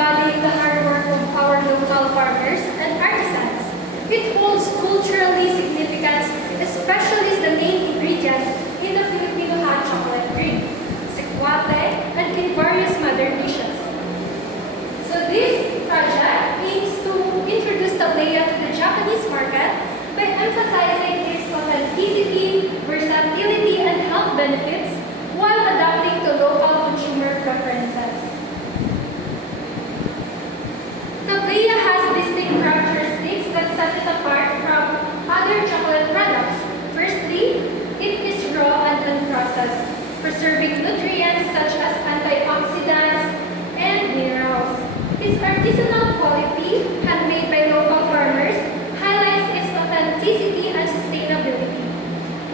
embodying the hard work of our local farmers and artisans. It holds culturally significance, especially as the main ingredient in the Filipino hot chocolate drink, sekwate, and in various modern dishes. So this project aims to introduce Tablea to the Japanese market by emphasizing its authenticity, versatility, and health benefits while adapting to local consumer preferences. Tablea has distinct characteristics that set it apart from other chocolate products. Firstly, it is raw and unprocessed, preserving nutrients such as antioxidants and minerals. Its artisanal quality, handmade by local farmers, highlights its authenticity and sustainability.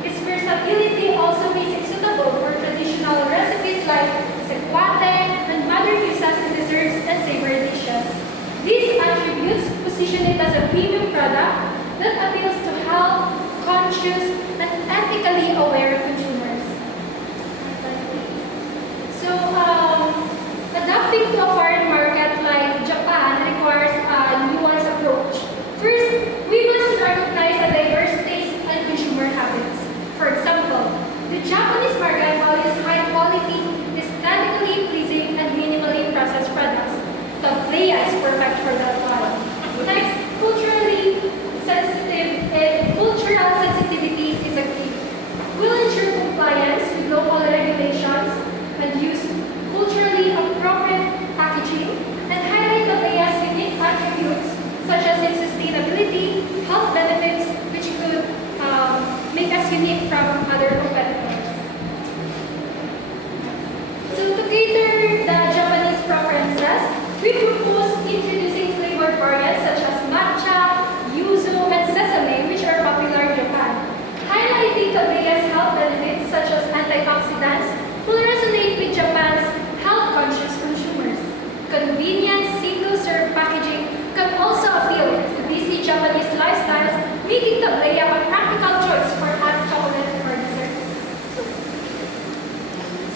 Its versatility also makes it suitable for traditional recipes like sekwate and modern uses in desserts and savory dishes. These attributes position it as a premium product that appeals to health-conscious and ethically aware consumers. So, adapting to a foreign market like Japan requires a nuanced approach. First, we must recognize a diverse taste and consumer habits. For example, the Japanese market values high quality, aesthetically pleasing, and minimally processed products. Tablea is perfect for that one. Next, cultural sensitivity is a key. We'll ensure compliance with local regulations and use culturally appropriate packaging and highlight Tablea's unique attributes such as its sustainability, health benefits, which could make us unique from other competitors. So to cater the Japanese preferences, we propose introducing flavored variants such as matcha, yuzu, and sesame, which are popular in Japan. Highlighting Tablea's health benefits such as antioxidants will resonate with Japan's health-conscious consumers. Convenient, single-serve packaging can also appeal to busy Japanese lifestyles, making Tablea a practical choice for hot chocolate or desserts.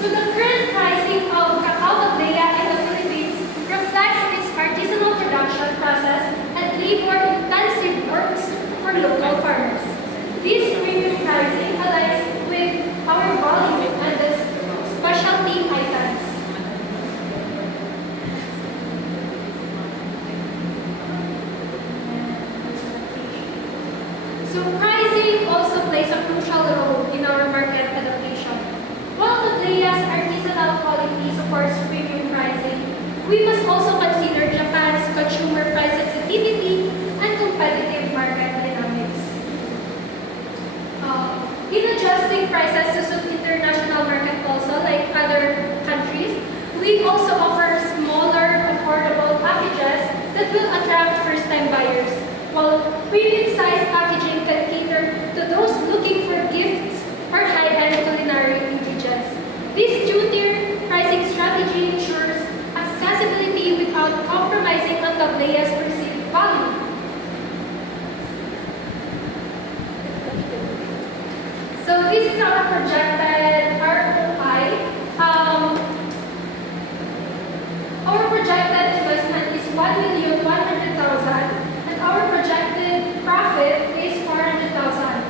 So the current pricing of cacao Tablea in the Philippines reflects its artisanal production process and labor-intensive works for local farmers. This premium pricing aligns with our volume and the specialty items. So pricing also plays a crucial role in our market adaptation. While Tablea's artisanal quality supports premium pricing, we must also consider Japan's consumer price sensitivity and competitive market dynamics. In adjusting prices to suit international market also, like other countries, we also offer smaller, affordable packages that will attract first-time buyers, while premium-sized packaging can cater to those looking for gifts or high-end culinary ingredients. This two-tier pricing strategy ensures accessibility without compromising on Tablea's perceived value. So this is our projected ROI. Our projected investment is 1,100,000 and our projected profit is 400,000.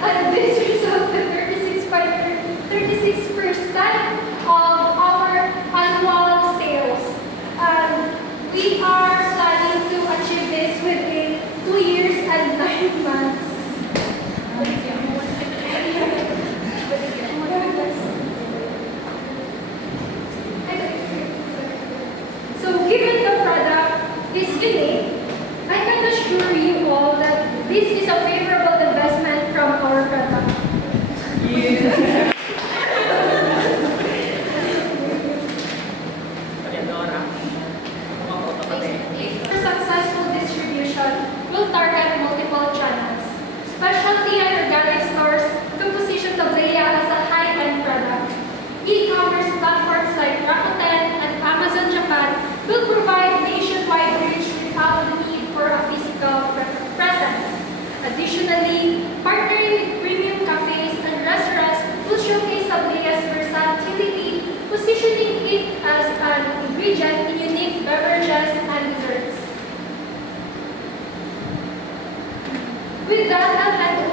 And this resulted 36% of our annual sales. And we are planning to achieve this within 2 years and 9 months. So given the product is unique, I can assure you all that this is a favorable investment from our product. Yeah. Successful distribution will target multiple channels. Specialty and organic stores to position Tablea as a high-end product. E-commerce platforms like Rakuten and Amazon Japan will provide nationwide reach without the need for a physical presence. Additionally, With that, I'll hand